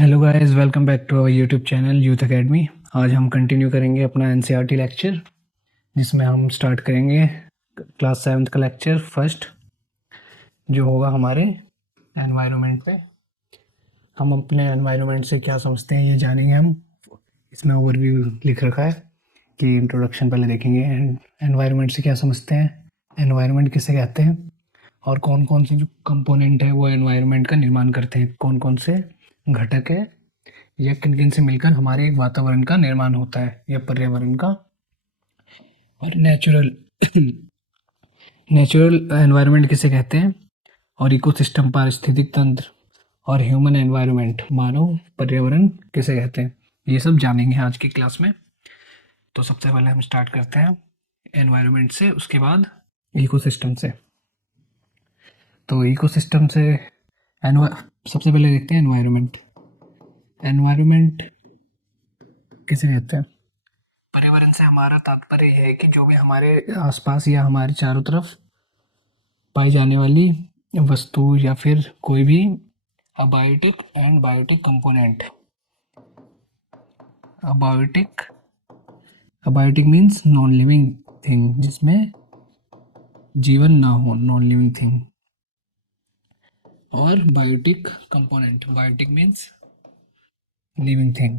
Hello guys, welcome back to our YouTube channel youth academy. आज हम continue करेंगे अपना एनसीईआरटी लेक्चर, जिसमें हम स्टार्ट करेंगे क्लास 7th का लेक्चर फर्स्ट, जो होगा हमारे एनवायरनमेंट पे। हम अपने एनवायरनमेंट से क्या समझते हैं ये जानेंगे हम। इसमें ओवरव्यू लिख रखा है कि इंट्रोडक्शन पहले देखेंगे, एनवायरनमेंट से क्या समझते हैं, एनवायरनमेंट किसे कहते हैं, और कौन कौन से जो कंपोनेंट है वो एनवायरनमेंट का निर्माण करते हैं, कौन कौन से घटक है या किन-किन से मिलकर हमारे एक वातावरण का निर्माण होता है या पर्यावरण का। और नेचुरल नेचुरल एनवायरनमेंट किसे कहते हैं, और इकोसिस्टम पारिस्थितिक तंत्र, और ह्यूमन एनवायरनमेंट मानव पर्यावरण किसे कहते हैं, ये सब जानेंगे आज की क्लास में। तो सबसे पहले हम स्टार्ट करते हैं एनवायरनमेंट से, उसके बाद इकोसिस्टम से। तो इकोसिस्टम से सबसे पहले देखते हैं एनवायरनमेंट। एनवायरनमेंट किसे कहते हैं? पर्यावरण से हमारा तात्पर्य यह है कि जो भी हमारे आसपास या हमारे चारों तरफ पाई जाने वाली वस्तु या फिर कोई भी abiotic and biotic component. Abiotic abiotic means non living thing, जिसमें जीवन ना हो, नॉन लिविंग थिंग। और biotic component, biotic means living thing.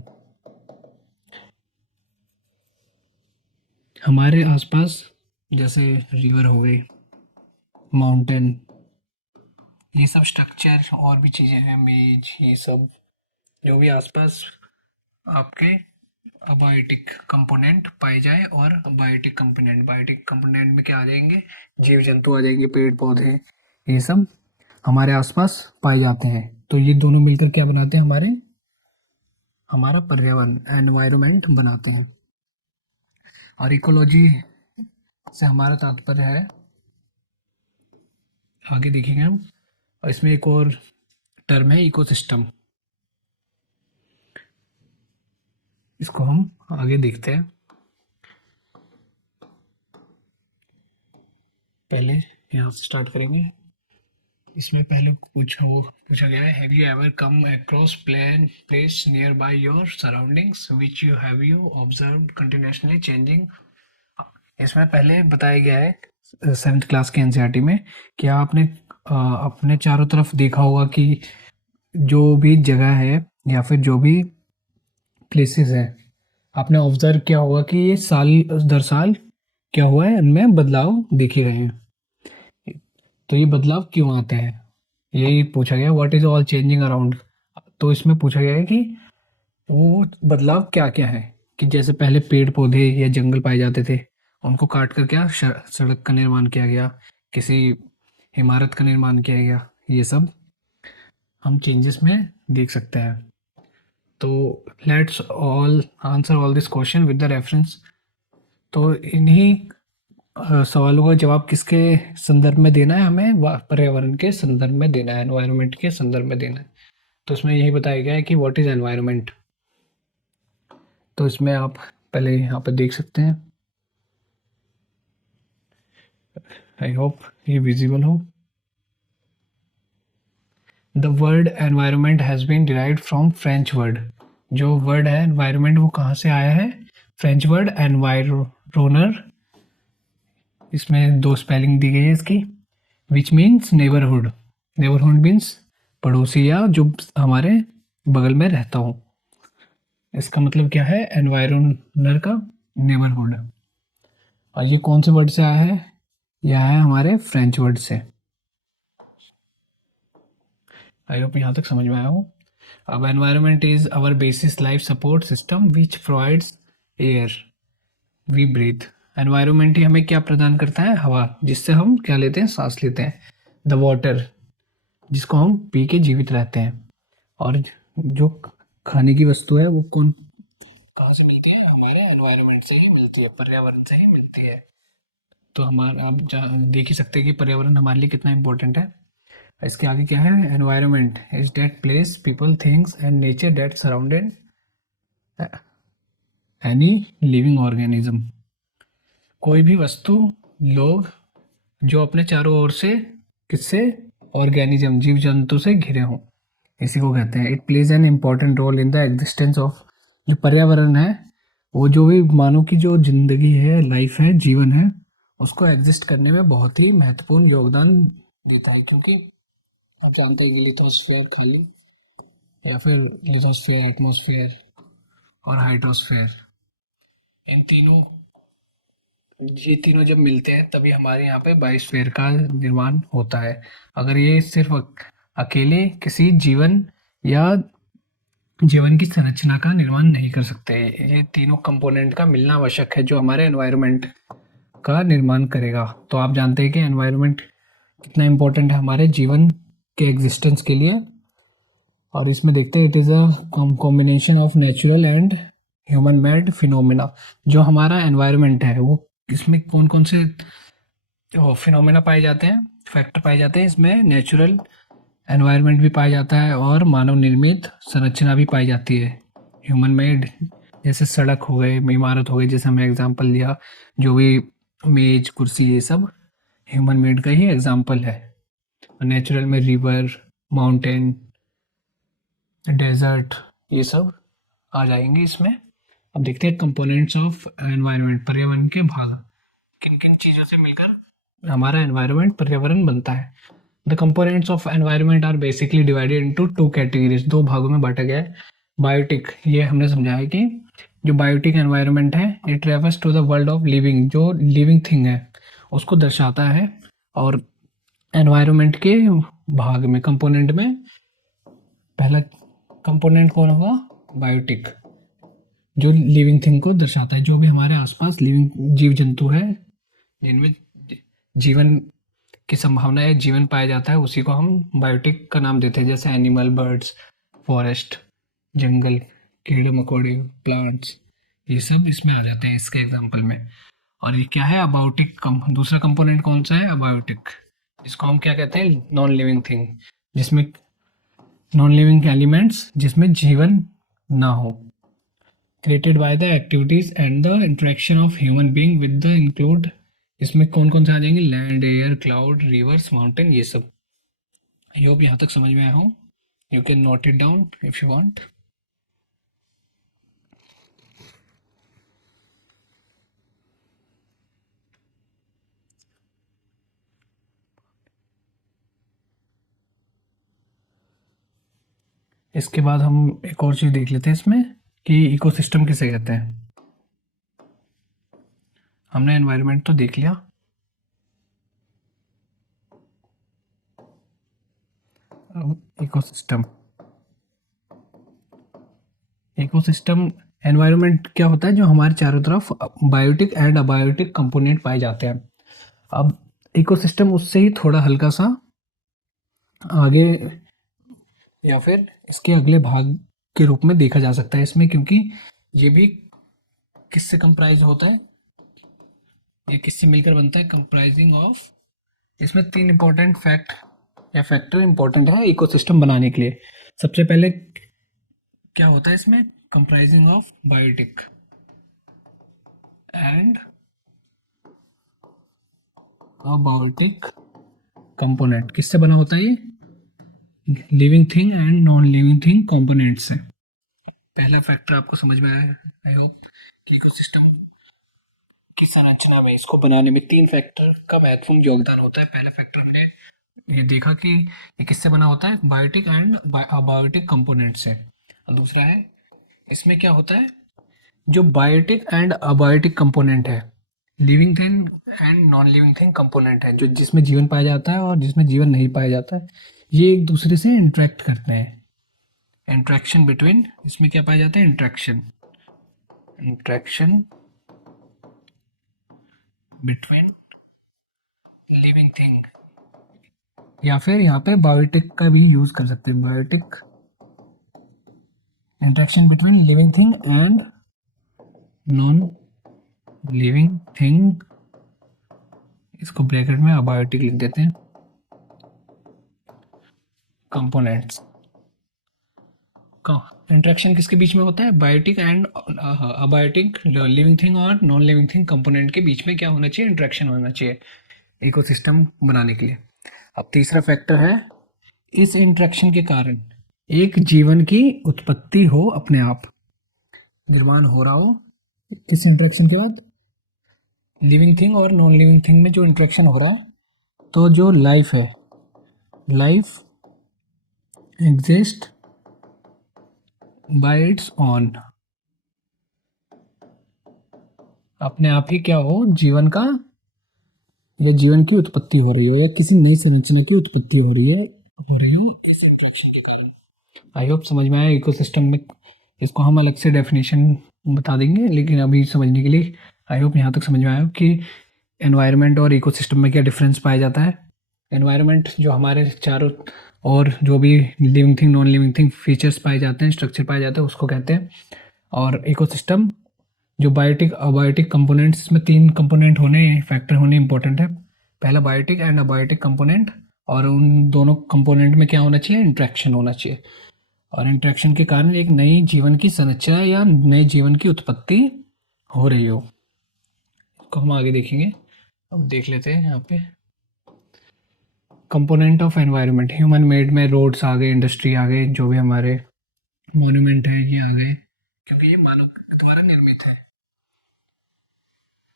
हमारे आसपास जैसे रिवर हो गई, माउंटेन, ये सब स्ट्रक्चर और भी चीज़ें हैं, मेज, ये सब जो भी आसपास आपके अबायोटिक कंपोनेंट पाए जाए। और बायोटिक कंपोनेंट में क्या आ जाएंगे? जीव जंतु आ जाएंगे, पेड़ पौधे, ये सब हमारे आसपास पाए जाते हैं। तो ये दोनों मिलकर क्या बनाते हैं? हमारा पर्यावरण, एनवायरनमेंट बनाते हैं। और इकोलॉजी से हमारा तात्पर्य है, आगे देखेंगे हम, और इसमें एक और टर्म है इकोसिस्टम, इसको हम आगे देखते हैं। पहले यहाँ से स्टार्ट करेंगे। इसमें पहले पूछा गया है, have you ever come across place near by your surroundings which you have observed continuously changing. इसमें पहले बताया गया है 7th क्लास के एनसीईआरटी में कि आपने अपने चारों तरफ देखा होगा कि जो भी जगह है या फिर जो भी प्लेसेस है, आपने ऑब्जर्व किया होगा कि ये साल दर साल क्या हुआ है, इनमें बदलाव देखे गए हैं। तो ये बदलाव क्यों आते हैं, यही पूछा गया, what is all changing around. तो इसमें पूछा गया है कि वो बदलाव क्या क्या है, कि जैसे पहले पेड़ पौधे या जंगल पाए जाते थे, उनको काट कर क्या सड़क का निर्माण किया गया, किसी इमारत का निर्माण किया गया, ये सब हम चेंजेस में देख सकते हैं। तो let's all answer all this question with the reference. तो इन्हीं सवालों का जवाब किसके संदर्भ में देना है? हमें पर्यावरण के संदर्भ में देना है, एनवायरनमेंट के संदर्भ में देना है। तो इसमें यही बताया गया है कि व्हाट इज एनवायरनमेंट। तो इसमें आप पहले यहाँ पर देख सकते हैं, आई होप ये विजिबल हो। The word environment has been derived from French word. जो वर्ड है एनवायरनमेंट वो कहाँ से आया है? फ्रेंच वर्ड एनवायरोनर, इसमें दो स्पेलिंग दी गई है इसकी, which means neighbourhood. Neighbourhood means पड़ोसी या जो हमारे बगल में रहता हो। इसका मतलब क्या है? एनवायरोनर का नेबरहुड। और ये कौन से वर्ड से आया है? यह है हमारे फ्रेंच वर्ड से। आई होप यहाँ तक समझ में आया हो। अब environment is our basis life support system which provides air we breathe. Environment ही हमें क्या प्रदान करता है? हवा, जिससे हम क्या लेते हैं? सांस लेते हैं। द वाटर, जिसको हम पी के जीवित रहते हैं। और जो खाने की वस्तु है वो कहाँ से मिलती है? हमारे एनवायरनमेंट से ही मिलती है, पर्यावरण से ही मिलती है। तो हमारा आप देख ही सकते हैं कि पर्यावरण हमारे लिए कितना इम्पोर्टेंट है। इसके आगे क्या है? Environment is that place people things and nature that surrounded any living organism. कोई भी वस्तु, लोग, जो अपने चारों ओर से किससे? ऑर्गेनिज्म, जीव जंतु से घिरे हों। इसी को कहते हैं। It plays an important role in the existence of, जो पर्यावरण है वो जो भी मानव की जो जिंदगी है, लाइफ है, जीवन है, उसको एग्जिस्ट करने में बहुत ही महत्वपूर्ण योगदान देता है। क्योंकि आप जानते हैं कि लिथोस्फेयर खाली, या फिर लिथोस्फेयर, एटमॉस्फेयर और हाइड्रोस्फेयर, इन तीनों, ये तीनों जब मिलते हैं तभी हमारे यहाँ पे बायोस्फीयर का निर्माण होता है। अगर ये सिर्फ अकेले किसी जीवन या जीवन की संरचना का निर्माण नहीं कर सकते, ये तीनों कंपोनेंट का मिलना आवश्यक है जो हमारे एनवायरनमेंट का निर्माण करेगा। तो आप जानते हैं कि एनवायरनमेंट कितना इम्पोर्टेंट है हमारे जीवन के एग्जिस्टेंस के लिए। और इसमें देखते हैं, it is a combination of natural and human made phenomena. जो हमारा एनवायरनमेंट है वो, इसमें कौन कौन से फिनोमेना पाए जाते हैं, फैक्टर पाए जाते हैं, इसमें नेचुरल एनवायरनमेंट भी पाया जाता है और मानव निर्मित संरचना भी पाई जाती है, ह्यूमन मेड। जैसे सड़क हो गए, इमारत हो गई, जैसे हमने एग्जांपल लिया, जो भी मेज, कुर्सी, ये सब ह्यूमन मेड का ही एग्जांपल है। नेचुरल में रिवर, माउंटेन, डेजर्ट, ये सब आ जाएंगे इसमें। अब देखते हैं कंपोनेंट्स ऑफ एनवायरनमेंट, पर्यावरण के भाग, किन किन चीज़ों से मिलकर हमारा एनवायरनमेंट, पर्यावरण बनता है। The components of environment are basically divided into two categories, दो भागों में बांटा गया है। बायोटिक, ये हमने समझा है कि जो बायोटिक एनवायरनमेंट है, it refers to the world of living, जो लिविंग थिंग है उसको दर्शाता है। और एनवायरनमेंट के भाग में, कंपोनेंट में, पहला कंपोनेंट कौन होगा? बायोटिक, जो लिविंग थिंग को दर्शाता है, जो भी हमारे आसपास लिविंग जीव जंतु है जिनमें जीवन की संभावना है, जीवन पाया जाता है, उसी को हम बायोटिक का नाम देते हैं। जैसे एनिमल, बर्ड्स, फॉरेस्ट, जंगल, कीड़े मकोड़े, प्लांट्स, ये सब इसमें आ जाते हैं इसके एग्जाम्पल में। और ये क्या है? अबायोटिक। दूसरा कंपोनेंट कौन सा है? अबायोटिक, जिसको हम क्या कहते हैं? नॉन लिविंग थिंग, जिसमें नॉन लिविंग एलिमेंट्स, जिसमें जीवन ना हो, created by the activities and the interaction of human being with the include. इसमें कौन कौन से आ जाएंगे? Land, air, cloud, reverse, mountain, ये सब। आई होप यहाँ तक समझ में आया हो। You can note it down if you want. इसके बाद हम एक और चीज़ देख लेते हैं इसमें कि इकोसिस्टम किसे कहते हैं। हमने एनवायरनमेंट तो देख लिया, इकोसिस्टम। इकोसिस्टम, एनवायरनमेंट क्या होता है? जो हमारे चारों तरफ बायोटिक एंड अबायोटिक कंपोनेंट पाए जाते हैं। अब इकोसिस्टम उससे ही थोड़ा हल्का सा आगे, या फिर इसके अगले भाग के रूप में देखा जा सकता है इसमें, क्योंकि ये भी किससे कंप्राइज होता है? ये किससे मिलकर बनता है? कंप्राइजिंग ऑफ, इसमें तीन इंपॉर्टेंट फैक्ट या फैक्टर इंपॉर्टेंट है इकोसिस्टम बनाने के लिए। सबसे पहले क्या होता है इसमें? Comprising of biotic and abiotic component. किससे बना होता है ये? Living thing and non living thing component से। पहला फैक्टर आपको समझ में आया आई होप कि इकोसिस्टम की संरचना में, इसको बनाने में तीन फैक्टर का महत्वपूर्ण योगदान होता है। पहला फैक्टर हमने ये देखा कि ये किससे बना होता है? बायोटिक एंड अबायोटिक कंपोनेंट से। और दूसरा है, इसमें क्या होता है? जो बायोटिक एंड अबायोटिक कंपोनेंट है, living thing and non living thing component है, जो जिसमें जीवन पाया जाता है और जिसमें जीवन नहीं पाया जाता है, ये एक दूसरे से इंटरेक्ट करते हैं। इंट्रैक्शन बिटवीन, इसमें क्या पाया जाता है? Interaction, interaction between living thing, या फिर यहाँ पे बायोटिक का भी यूज कर सकते हैं। Biotic, interaction between living thing and non living thing, इसको ब्रैकेट में अबायोटिक लिख देते हैं, कंपोनेंट्स का। इंट्रैक्शन किसके बीच में होता है? Biotic and abiotic, living thing और नॉन लिविंग थिंग कंपोनेंट के बीच में क्या होना चाहिए? इंट्रैक्शन होना चाहिए इकोसिस्टम बनाने के लिए। अब तीसरा फैक्टर है, इस इंट्रैक्शन के कारण एक जीवन की उत्पत्ति हो अपने आप, निर्माण हो रहा हो किस इंटरेक्शन के बाद, लिविंग थिंग और नॉन लिविंग थिंग में जो इंटरेक्शन हो रहा है, तो जो लाइफ है, life exist bye it's on, अपने आप ही क्या हो जीवन का, या जीवन की उत्पत्ति हो रही हो, या किसी नई संरचना की उत्पत्ति हो रही हो इस इंटरेक्शन के कारण। आई होप समझ में आया इकोसिस्टम में। इसको हम अलग से डेफिनेशन बता देंगे, लेकिन अभी समझने के लिए आई होप यहाँ तक समझ में आया कि एनवायरनमेंट और इकोसिस्टम में क्या डिफरेंस पाया जाता है। एनवायरनमेंट जो हमारे चारों और जो भी living thing non living thing features पाए जाते हैं, स्ट्रक्चर पाए जाते हैं, उसको कहते हैं। और इकोसिस्टम जो बायोटिक अबायोटिक कंपोनेंट्स, इसमें 3 कंपोनेंट होने, फैक्टर होने इंपॉर्टेंट है। पहला बायोटिक एंड अबायोटिक कंपोनेंट, और उन दोनों कंपोनेंट में क्या होना चाहिए, इंट्रैक्शन होना चाहिए। और इंट्रैक्शन के कारण एक नई जीवन की संरचना या नए जीवन की उत्पत्ति हो रही हो, इसको हम आगे देखेंगे। अब देख लेते हैं यहाँ पे component of environment. Human made में रोड्स आ गए, इंडस्ट्री आ गए, जो भी हमारे मॉन्यूमेंट है ये आ गए, क्योंकि ये मानव द्वारा निर्मित है।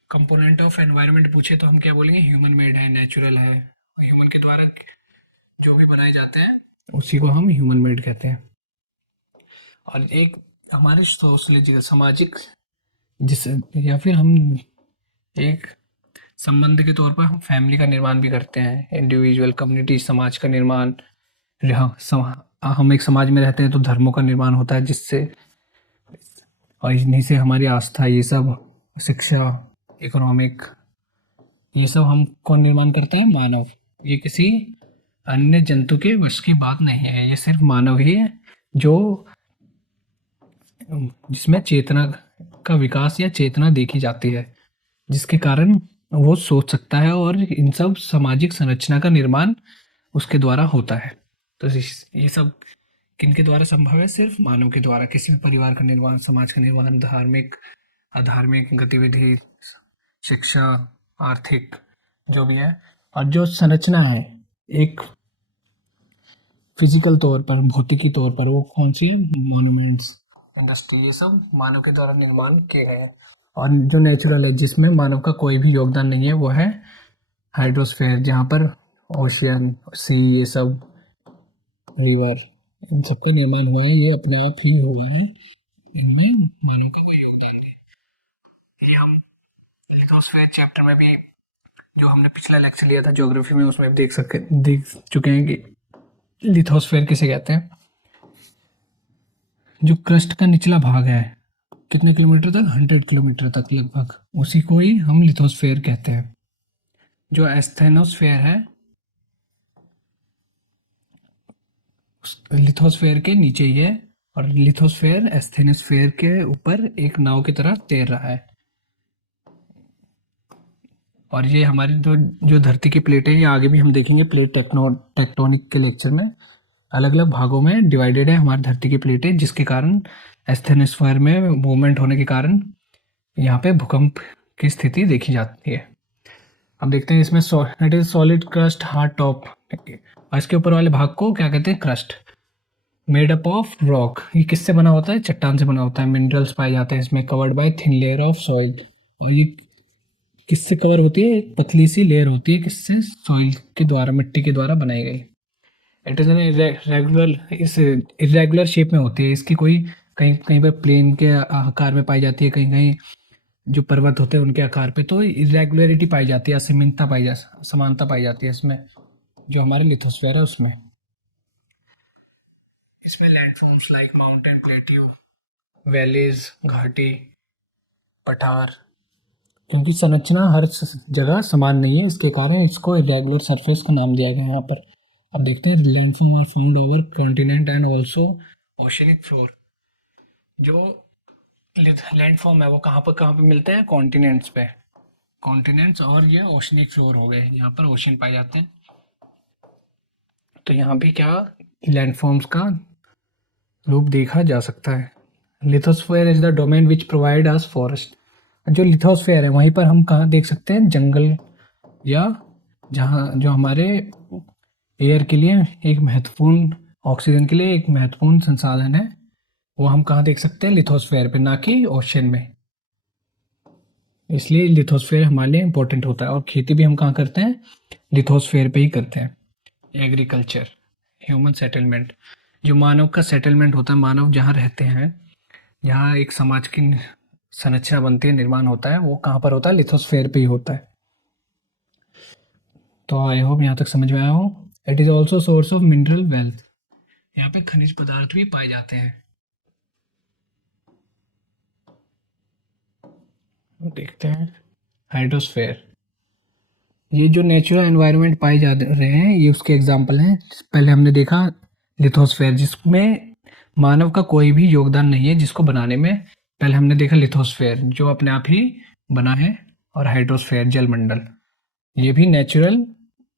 कंपोनेंट ऑफ एनवायरनमेंट पूछे तो हम क्या बोलेंगे, ह्यूमन मेड है, नेचुरल है, ह्यूमन के द्वारा जो भी बनाए जाते हैं उसी को हम ह्यूमन मेड कहते हैं। और एक हमारे सोशल सामाजिक, जिस या फिर हम एक संबंध के तौर पर हम फैमिली का निर्माण भी करते हैं, इंडिविजुअल, कम्युनिटी, समाज का निर्माण। हम एक समाज में रहते हैं तो धर्मों का निर्माण होता है, जिससे और इन्हीं से हमारी आस्था, ये सब, शिक्षा, इकोनॉमिक, ये सब हम कौन निर्माण करता है, मानव। ये किसी अन्य जंतु के वश की बात नहीं है, ये सिर्फ मानव ही है जो जिसमें चेतना का विकास या चेतना देखी जाती है, जिसके कारण वो सोच सकता है, और इन सब सामाजिक संरचना का निर्माण उसके द्वारा होता है। तो ये सब किनके द्वारा संभव है, सिर्फ मानव के द्वारा। किसी भी परिवार का निर्माण, समाज का निर्माण, धार्मिक अधार्मिक गतिविधि, शिक्षा, आर्थिक, जो भी है। और जो संरचना है एक फिजिकल तौर पर, भौतिकी तौर पर, वो कौन सी है, मॉन्यूमेंट्स, इंडस्ट्री, ये सब मानव के द्वारा निर्माण किए गए हैं। और जो नेचुरल है, जिसमें मानव का कोई भी योगदान नहीं है, वो है हाइड्रोस्फीयर, जहाँ पर ओशियन, सी, ये सब, रिवर, इन सब का निर्माण हुआ है, ये अपने आप ही हुआ है, इनमें मानव का कोई योगदान नहीं। ये हम लिथोस्फीयर चैप्टर में भी, जो हमने पिछला लेक्चर लिया था ज्योग्राफी में, उसमें भी देख चुके हैं कि लिथोस्फीयर किसे कहते हैं। जो क्रस्ट का निचला भाग है, कितने किलोमीटर तक, 100 किलोमीटर तक लगभग, उसी को ही हम लिथोस्फीयर कहते हैं। जो एस्थेनोस्फीयर है, लिथोस्फीयर के नीचे ही है, और लिथोस्फीयर एस्थेनोस्फीयर के ऊपर एक नाव की तरह तैर रहा है। और ये हमारी जो धरती की प्लेट है, ये आगे भी हम देखेंगे प्लेट टेक्टोनिक के लेक्चर में, अलग अलग भागों में डिवाइडेड है हमारी धरती की प्लेटें, जिसके कारण एस्थेनोस्फीयर में मूवमेंट होने के कारण यहाँ पे भूकंप की स्थिति देखी जाती है। अब देखते हैं इसमें it is solid crust hard top, और इसके ऊपर वाले भाग को क्या कहते हैं, crust, made up of rock. ये किससे बना होता है, चट्टान से बना होता है। मिनरल्स पाए जाते हैं इसमें, covered by thin layer of soil. और ये किससे कवर होती है, एक पतली सी लेयर होती है, किससे, सॉइल के द्वारा, मिट्टी के द्वारा बनाई गई। It is an irregular shape में होती है, इसकी कोई कहीं कहीं पर प्लेन के आकार में पाई जाती है, कहीं कहीं जो पर्वत होते हैं उनके आकार पे, तो इरेगुलरिटी पाई जाती है, समानता पाई जाती है इसमें, जो हमारे लिथोस्फीयर है उसमें। इसमें landforms like mountain, plateau, valleys, घाटी, पठार, क्योंकि संरचना हर जगह समान नहीं है, इसके कारण इसको इरेगुलर सरफेस का नाम दिया गया यहाँ पर। अब देखते हैं, landform are found over continent and also oceanic floor. जो लैंडफॉर्म है वो कहाँ पे मिलते हैं, कॉन्टिनेंट्स पे, कॉन्टिनेंट्स, और ये ओशनिक फ्लोर हो गए, यहाँ पर ओशन पाए जाते हैं। तो यहाँ भी क्या लैंडफॉर्म्स का रूप देखा जा सकता है। Lithosphere is the domain which provide us forest. जो लिथोस्फीयर है वहीं पर हम कहाँ देख सकते हैं, जंगल, या जहाँ जो हमारे एयर के लिए एक महत्वपूर्ण ऑक्सीजन के लिए एक महत्वपूर्ण संसाधन है, वो हम कहाँ देख सकते हैं? लिथोस्फेयर पे, ना कि ओशन में। इसलिए लिथोस्फेयर हमारे लिए इंपॉर्टेंट होता है, और खेती भी हम कहाँ करते हैं? लिथोस्फेयर पे ही करते हैं। एग्रीकल्चर, ह्यूमन सेटलमेंट, जो मानव का सेटलमेंट होता है, मानव जहाँ रहते हैं, जहाँ एक समाज की संरचना बनती है, निर्माण होता है, वो कहाँ पर होता है? लिथोस्फेयर पे ही होता है। तो आई होप यहाँ तक समझ में आया हो। It is also source of mineral wealth, यहाँ पे खनिज पदार्थ भी पाए जाते हैं। देखते हैं हाइड्रोस्फेयर, ये जो नेचुरल एनवायरनमेंट पाए जा रहे हैं, ये उसके एग्जाम्पल हैं। पहले हमने देखा लिथोस्फेयर, जिसमें मानव का कोई भी योगदान नहीं है जिसको बनाने में। पहले हमने देखा लिथोस्फेयर, जो अपने आप ही बना है, और हाइड्रोस्फेयर, जलमंडल, ये भी नेचुरल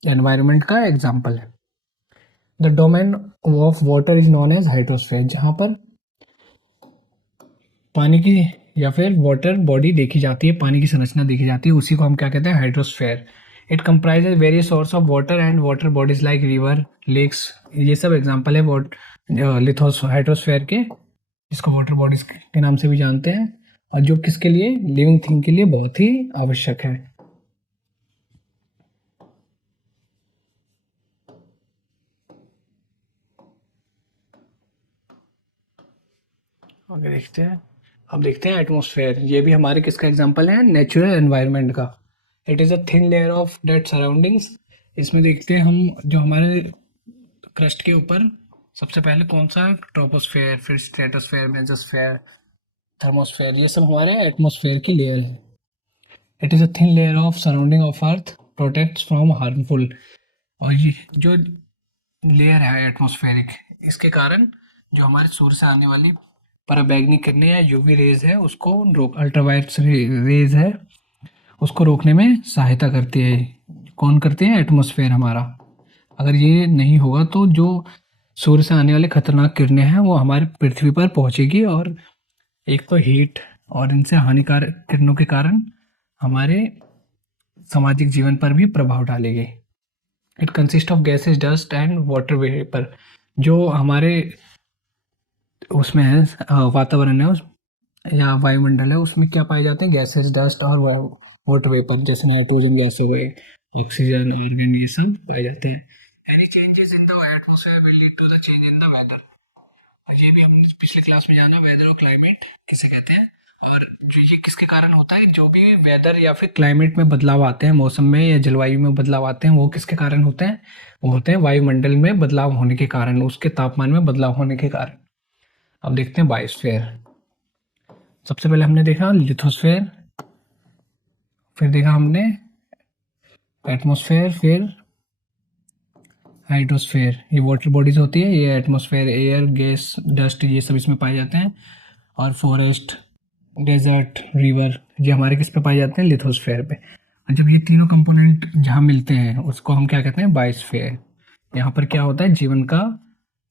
एनवायरनमेंट का एग्जाम्पल है। The domain of water is known as hydrosphere, जहाँ पर पानी की या फिर वाटर बॉडी देखी जाती है, पानी की संरचना देखी जाती है, उसी को हम क्या कहते हैं? Hydrosphere. It comprises various source of water and water bodies like river, lakes, ये सब एग्जांपल है लिथोस हाइड्रोस्फेयर के, जिसको वाटर बॉडीज के नाम से भी जानते हैं, और जो किसके लिए? लिविंग थिंग के लिए बहुत ही आवश्यक है। आगे देखते हैं। अब देखते हैं एटमॉस्फेयर, ये भी हमारे किसका एग्जांपल है? नेचुरल एनवायरनमेंट का। It is a thin layer of that surroundings. इसमें देखते हैं हम, जो हमारे क्रस्ट के ऊपर सबसे पहले कौन सा? ट्रोपोस्फेयर, फिर स्ट्रेटोस्फेयर, मेसोस्फेयर, थर्मोस्फेयर, ये सब हमारे एटमॉस्फेयर की लेयर है। It is a thin layer of surrounding of earth, protects from harmful, और ये जो लेयर है एटमॉस्फेरिक, इसके कारण जो हमारे सूर्य से आने वाली पराबैंगनी किरणें या यूवी रेज है, उसको रोक, अल्ट्रावायलेट रेज है, उसको रोकने में सहायता करती है। कौन करते हैं? एटमॉस्फेयर हमारा। अगर ये नहीं होगा तो जो सूर्य से आने वाले खतरनाक किरणें हैं, वो हमारे पृथ्वी पर पहुंचेगी, और एक तो हीट और इनसे हानिकारक किरणों के कारण हमारे सामाजिक जीवन पर भी प्रभाव डालेगी। It consist of gases, dust and water vapour, जो हमारे उसमें है, वातावरण है, उस या वायुमंडल है, उसमें क्या पाए जाते हैं? गैसेस, डस्ट और वाटर वेपर, जैसे नाइट्रोजन गैस हो गए, ऑक्सीजन, आर्गन, ये सब पाए जाते हैं। Any changes in the atmosphere will lead to the change in the weather, और ये भी हमने पिछले क्लास में जाना, वेदर और क्लाइमेट किसे कहते हैं। और जो ये किसके कारण होता है? जो भी वेदर या फिर क्लाइमेट में बदलाव आते हैं, मौसम में या जलवायु में बदलाव आते हैं, वो किसके कारण होते हैं? वो होते हैं वायुमंडल में बदलाव होने के कारण, उसके तापमान में बदलाव होने के कारण। अब देखते हैं बायोस्फीयर। सबसे पहले हमने देखा लिथोस्फेयर, फिर देखा हमने एटमॉस्फेयर, फिर हाइड्रोस्फेयर, ये वाटर बॉडीज होती है, ये एटमॉस्फेयर, एयर, गैस, डस्ट, ये सब इसमें पाए जाते हैं। और फॉरेस्ट, डेजर्ट, रिवर, ये हमारे किस पे पाए जाते हैं? लिथोस्फेयर पे। और जब ये तीनों कंपोनेंट जहाँ मिलते हैं, उसको हम क्या कहते हैं? बायोस्फेयर। यहाँ पर क्या होता है? जीवन का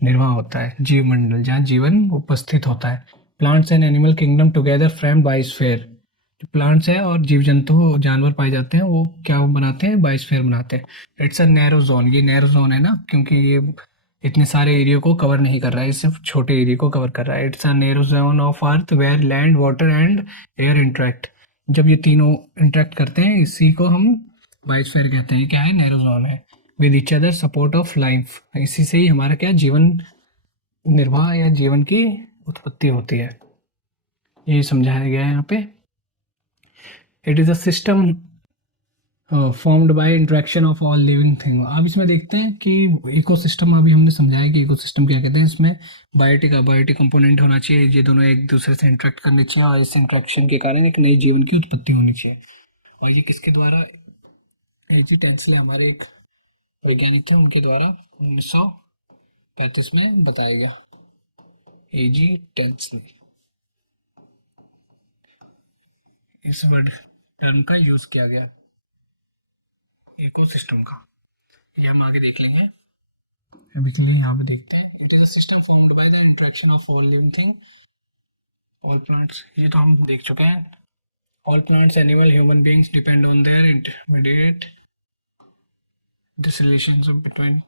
निर्वाह होता है, जीवमंडल, जहाँ जीवन उपस्थित होता है। Plants and animal kingdom together frame biosphere, जो प्लांट्स है और जीव जंतु जानवर पाए जाते हैं, वो क्या बनाते हैं? बायोस्फेयर बनाते हैं। इट्स अ नैरो जोन, ये नैरो जोन है ना, क्योंकि ये इतने सारे एरिया को कवर नहीं कर रहा है, सिर्फ छोटे एरिया को कवर कर रहा है। It's a narrow zone of earth where land, water and air interact. जब ये तीनों इंटरेक्ट करते हैं, इसी को हम बायोस्फीयर कहते हैं। क्या है? नैरो जोन है। With each other support of life, इसी से ही हमारा क्या जीवन निर्वाह या जीवन की उत्पत्ति होती है, ये समझाया गया है यहाँ पे। It is a system formed bye interaction of all living thing. अब इसमें देखते हैं कि इकोसिस्टम, अभी हमने समझाया कि इकोसिस्टम क्या कहते हैं। इसमें बायोटिक कंपोनेंट होना चाहिए, ये दोनों एक दूसरे से इंटरेक्ट करने चाहिए, और इस इंटरेक्शन के कारण एक नई जीवन की उत्पत्ति होनी चाहिए। और ये किसके द्वारा? एजी टेंसले, हमारे एक वैज्ञानिक थे, उनके द्वारा 1935 में बताया गया। एजी टेंसले, इस वर्ड टर्म का यूज किया गया इकोसिस्टम का, ये हम आगे देख लेंगे। अभी के लिए यहाँ पे देखते हैं। It is a system formed by the interaction of all living thing, all plants, ये तो हम देख चुके हैं। All plants, animal, human beings depend on their intermediate this relationship between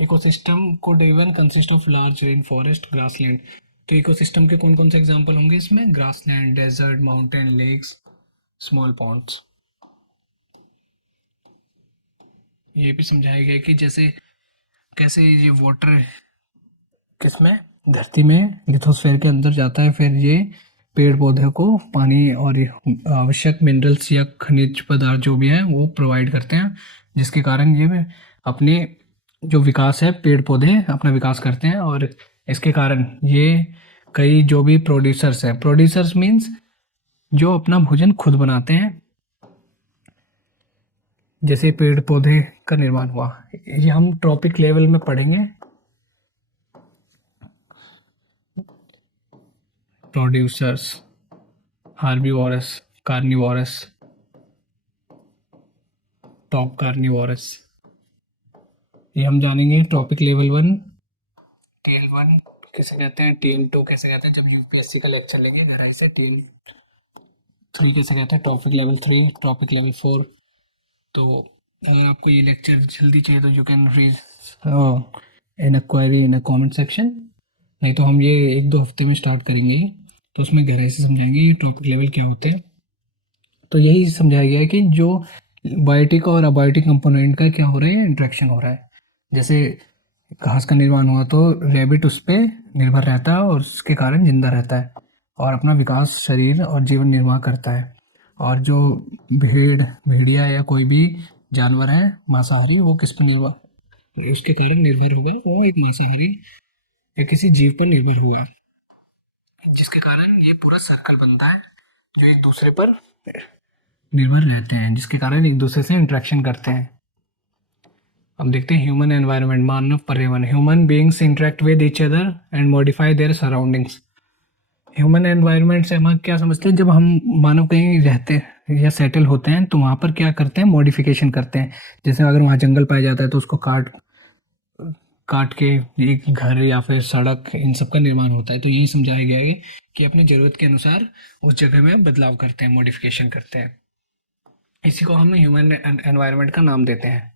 ecosystem could even consist of large rainforest, grassland. तो ecosystem के कौन कौन से एग्जांपल होंगे इसमें? Grassland, desert, mountain, lakes, small ponds. ये भी समझाया गया कि जैसे कैसे ये वाटर किसमें, धरती में लिथोस्फेयर के अंदर जाता है, फिर ये पेड़ पौधे को पानी और आवश्यक मिनरल्स या खनिज पदार्थ जो भी हैं वो प्रोवाइड करते हैं, जिसके कारण ये अपने जो विकास है, पेड़ पौधे अपना विकास करते हैं। और इसके कारण ये कई जो भी प्रोड्यूसर्स हैं, प्रोड्यूसर्स मीन्स जो अपना भोजन खुद बनाते हैं, जैसे पेड़ पौधे का निर्माण हुआ, ये हम ट्रॉपिक लेवल में पढ़ेंगे। Producers, herbivores, carnivorous, top carnivorous, ये हम जानेंगे ट्रॉपिक लेवल 1, TL1 किसे कहते हैं, TN2 कैसे कहते हैं, जब यूपीएससी का लेक्चर लेंगे गहराई से। TN3 कैसे कहते हैं, ट्रॉपिक लेवल 3, ट्रॉपिक लेवल 4। तो अगर आपको ये लेक्चर जल्दी चाहिए तो you can read in a query in a comment section, नहीं तो हम ये 1-2 हफ्ते में स्टार्ट करेंगे ही, तो उसमें गहराई से समझाएंगे ये ट्रॉपिक लेवल क्या होते हैं। तो यही समझाया गया है कि जो बायोटिक और अबायोटिक कंपोनेंट का क्या हो रहा है, इंट्रैक्शन हो रहा है। जैसे घास का निर्माण हुआ तो रैबिट उस पर निर्भर रहता है और उसके कारण जिंदा रहता है और अपना विकास, शरीर और जीवन निर्वाह करता है। और जो भेड़िया या कोई भी जानवर है मांसाहारी, वो किस पर निर्भर, उसके कारण निर्भर होगा, वो एक मांसाहारी या किसी जीव पर निर्भर होगा, जिसके कारण ये पूरा सर्कल बनता है, जो एक दूसरे पर निर्भर रहते हैं, जिसके कारण एक दूसरे से इंटरेक्शन करते हैं। अब देखते हैं ह्यूमन एनवायरनमेंट, मानव पर्यावरण। Human beings interact with each other and modify there surroundings. Human environment से हम क्या समझते हैं, जब हम मानव कहीं रहते हैं या सेटल होते हैं तो वहाँ पर क्या करते हैं, मॉडिफिकेशन करते हैं। जैसे अगर वहाँ जंगल पाया जाता है तो उसको काट काट के एक घर या फिर सड़क, इन सब का निर्माण होता है। तो यही समझाया गया है कि अपनी ज़रूरत के अनुसार उस जगह में बदलाव करते हैं, मॉडिफिकेशन करते हैं। इसी को हम ह्यूमन एनवायरनमेंट का नाम देते हैं।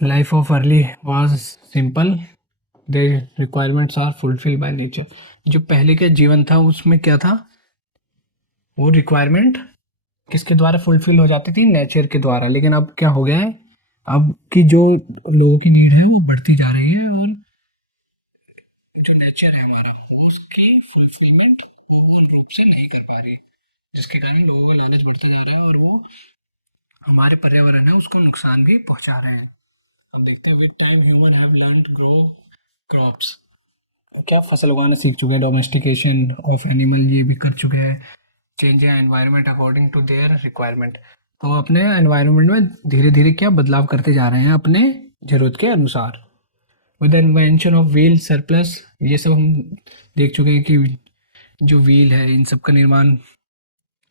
Life of early was simple, their requirements are fulfilled by nature. जो पहले का जीवन था उसमें क्या था, वो रिक्वायरमेंट किसके द्वारा फुलफिल हो जाती थी, नेचर के द्वारा। लेकिन अब क्या हो गया है, अब की जो लोगों की नीड है वो बढ़ती जा रही है और जो नेचर है हमारा, वो उसकी फुलफिलमेंट वो पूर्ण रूप से नहीं कर पा रही, जिसके कारण लोगों का लालच बढ़ता जा रहा है और वो हमारे पर्यावरण है उसको नुकसान भी पहुंचा रहे हैं। अब देखते हैं, with time human have learned grow crops, क्या फसल उगाना सीख चुके हैं, डोमेस्टिकेशन ऑफ एनिमल ये भी कर चुके हैं, change environment according to their requirement. तो अपने एनवायरनमेंट में धीरे धीरे क्या बदलाव करते जा रहे हैं अपने जरूरत के अनुसार। With invention of wheel surplus, ये सब हम देख चुके हैं कि जो व्हील है इन सब का निर्माण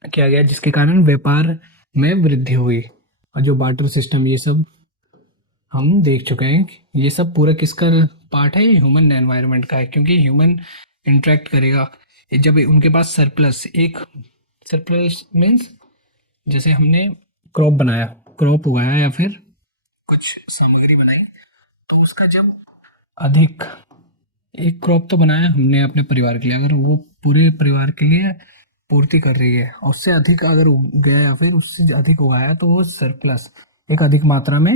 किया गया, जिसके कारण व्यापार में वृद्धि हुई। और जो बार्टर सिस्टम, ये सब हम देख चुके हैं। ये सब पूरा किसका पार्ट है, ह्यूमन एनवायरनमेंट का है, क्योंकि ह्यूमन इंटरेक्ट करेगा जब उनके पास सरप्लस, एक सरप्लस मीन्स जैसे हमने क्रॉप बनाया, क्रॉप उगाया या फिर कुछ सामग्री बनाई, तो उसका जब अधिक, एक क्रॉप तो बनाया हमने अपने परिवार के लिए, अगर वो पूरे परिवार के लिए पूर्ति कर रही है, और उससे अधिक अगर उग गया या फिर उससे अधिक उगाया तो वो सरप्लस, एक अधिक मात्रा में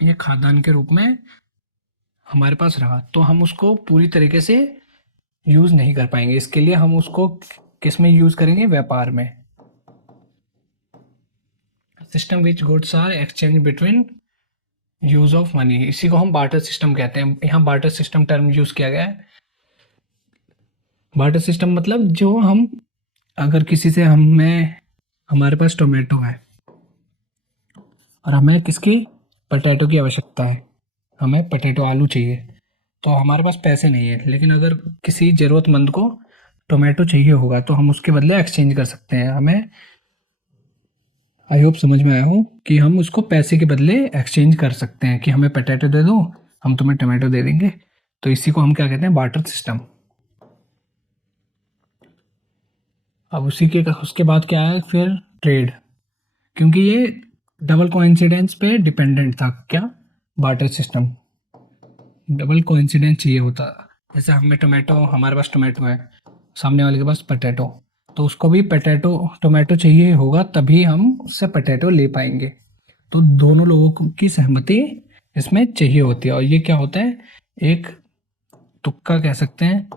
ये खाद्यान्न के रूप में हमारे पास रहा, तो हम उसको पूरी तरीके से यूज नहीं कर पाएंगे। इसके लिए हम उसको किस में यूज करेंगे, व्यापार में। System which goods are exchange between use of money, इसी को हम बार्टर सिस्टम कहते हैं। यहाँ बार्टर सिस्टम टर्म यूज किया गया है। बार्टर सिस्टम मतलब जो हम, अगर किसी से हमारे पास टोमेटो है और हमें किसकी, पटेटो की आवश्यकता है, हमें पटेटो आलू चाहिए, तो हमारे पास पैसे नहीं है, लेकिन अगर किसी ज़रूरतमंद को टोमेटो चाहिए होगा तो हम उसके बदले एक्सचेंज कर सकते हैं। हमें आई होप समझ में आया हो कि हम उसको पैसे के बदले एक्सचेंज कर सकते हैं, कि हमें पटेटो दे दो, हम तुम्हें टोमेटो दे देंगे। तो इसी को हम क्या कहते हैं, बार्टर सिस्टम। अब उसके बाद क्या है फिर, ट्रेड। क्योंकि ये डबल कोइंसिडेंस पे डिपेंडेंट था क्या? Barter system. डबल कोइंसिडेंस चाहिए होता। जैसे हमें टोमेटो, हमारे पास टोमेटो है, सामने वाले के पास पटेटो, तो उसको भी पटेटो टोमेटो चाहिए होगा, तभी हम उससे पटेटो ले पाएंगे। तो दोनों लोगों की सहमति इसमें चाहिए होती है, और ये क्या होता है, एक तुक्का कह सकते हैं,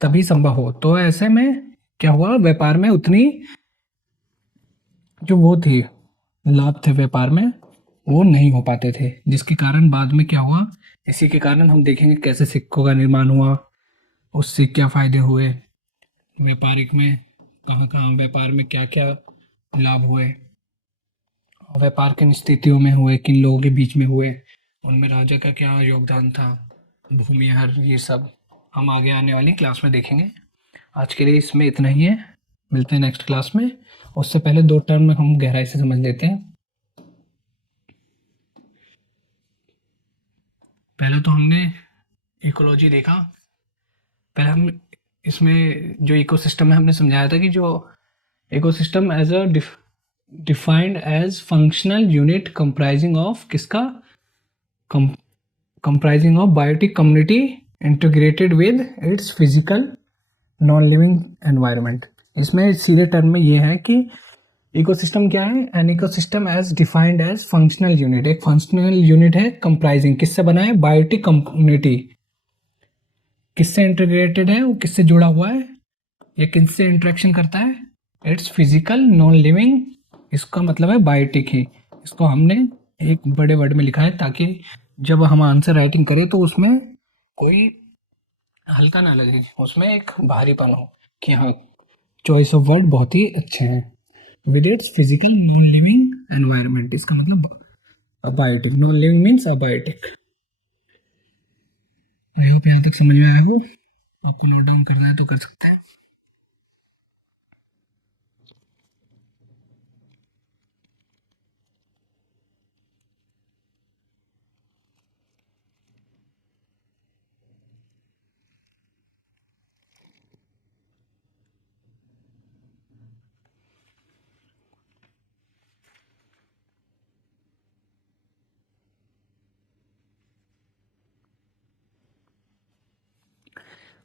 तभी संभव हो। तो ऐसे में क्या हुआ, व्यापार में उतनी जो वो थी, लाभ थे व्यापार में, वो नहीं हो पाते थे, जिसके कारण बाद में क्या हुआ, इसी के कारण हम देखेंगे कैसे सिक्कों का निर्माण हुआ, उससे क्या फायदे हुए व्यापारिक में, कहाँ कहाँ व्यापार में क्या क्या लाभ हुए, व्यापार किन स्थितियों में हुए, किन लोगों के बीच में हुए, उनमें राजा का क्या योगदान था, भूमिहार, ये सब हम आगे आने वाली क्लास में देखेंगे। आज के लिए इसमें इतना ही है, मिलते हैं नेक्स्ट क्लास में। उससे पहले दो टर्म में हम गहराई से समझ लेते हैं। पहले तो हमने इकोलॉजी देखा। पहले हम इसमें जो इकोसिस्टम है, हमने समझाया था कि जो ecosystem as a defined as functional unit comprising of किसका, comprising of biotic community integrated with its physical non living environment. इसमें सीधे टर्म में ये है कि इकोसिस्टम क्या है, an ecosystem as defined as functional unit, एक फंक्शनल यूनिट है कंप्राइजिंग किससे बना है, बायोटिक कम्युनिटी। किससे इंटीग्रेटेड है, वो किससे जुड़ा हुआ है, या किससे इंटरेक्शन करता है, इट्स फिजिकल नॉन लिविंग, इसका मतलब है बायोटिक ही। इसको हमने एक बड़े वर्ड में लिखा है ताकि जब हम आंसर राइटिंग करें तो उसमें कोई हल्का ना लगे, उसमें एक भारीपन हो कि हाँ, चॉइस ऑफ वर्ड बहुत ही अच्छे हैं। With its physical non living environment, इसका मतलब abiotic, non living means abiotic. I hope यहाँ तक समझ में आया हो। आपको नोट डाउन करना है तो कर सकते हैं।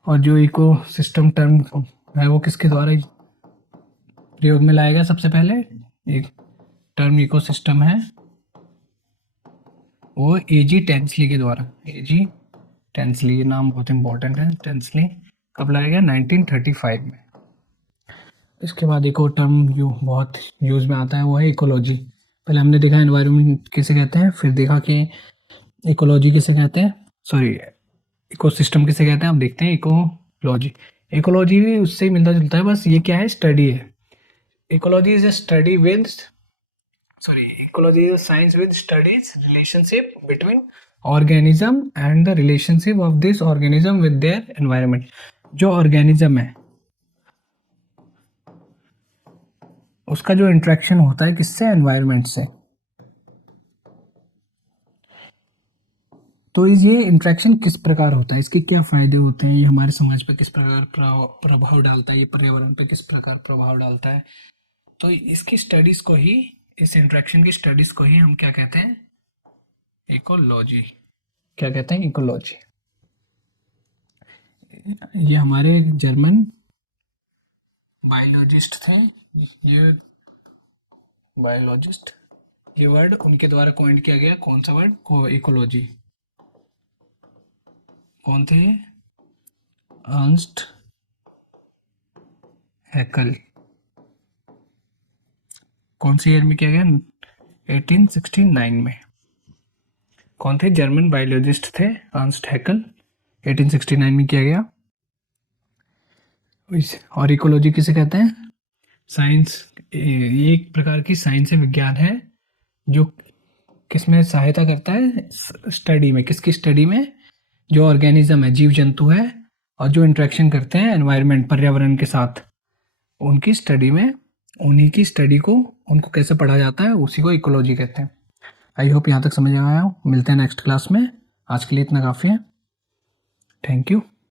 और जो इको सिस्टम टर्म है वो किसके द्वारा प्रयोग में लाया गया, सबसे पहले एक टर्म इको सिस्टम है वो एजी टेंसली के द्वारा, एजी टेंसली, ये नाम बहुत इंपॉर्टेंट है, टेंसली कब लाया गया, 1935 में। इसके बाद एक और टर्म जो बहुत यूज में आता है वो है इकोलॉजी। पहले हमने देखा एनवायरनमेंट किसे कहते हैं, फिर देखा कि इकोलॉजी किसे कहते हैं, सॉरी इकोसिस्टम किसे कहते हैं, अब देखते हैं इकोलॉजी। इकोलॉजी भी उससे ही मिलता जुलता है, बस ये क्या है, स्टडी है। Ecology is a study with, sorry ecology is a science with studies relationship between organism and the relationship of this organism with their environment. जो ऑर्गेनिज्म है उसका जो इंटरेक्शन होता है किससे, एनवायरनमेंट से। तो ये इंटरेक्शन किस प्रकार होता है, इसके क्या फायदे होते हैं, ये हमारे समाज पर किस प्रकार प्रभाव डालता है, ये पर्यावरण पर किस प्रकार प्रभाव डालता है। तो इसकी स्टडीज को ही, इस इंटरेक्शन की स्टडीज को ही हम क्या कहते हैं, इकोलॉजी। क्या कहते हैं, इकोलॉजी। ये हमारे जर्मन बायोलॉजिस्ट थे, ये बायोलॉजिस्ट, ये वर्ड उनके द्वारा कॉइंड किया गया, कौन सा वर्ड, को इकोलॉजी। कौन थे, अर्नस्ट हैकल। कौन से ईयर में किया गया, 1869 में। कौन थे, जर्मन बायोलॉजिस्ट थे अर्नस्ट हैकल, 1869 में किया गया। और इकोलॉजी किसे कहते हैं, साइंस, ये एक प्रकार की साइंस विज्ञान है जो किसमें सहायता करता है, स्टडी में, किसकी स्टडी में, जो ऑर्गेनिज्म है, जीव जंतु है, और जो इंटरेक्शन करते हैं एनवायरनमेंट, पर्यावरण के साथ, उनकी स्टडी में, उन्हीं की स्टडी को, उनको कैसे पढ़ा जाता है, उसी को इकोलॉजी कहते हैं। आई होप यहाँ तक समझ आया हो। मिलते हैं नेक्स्ट क्लास में, आज के लिए इतना काफ़ी है। Thank you.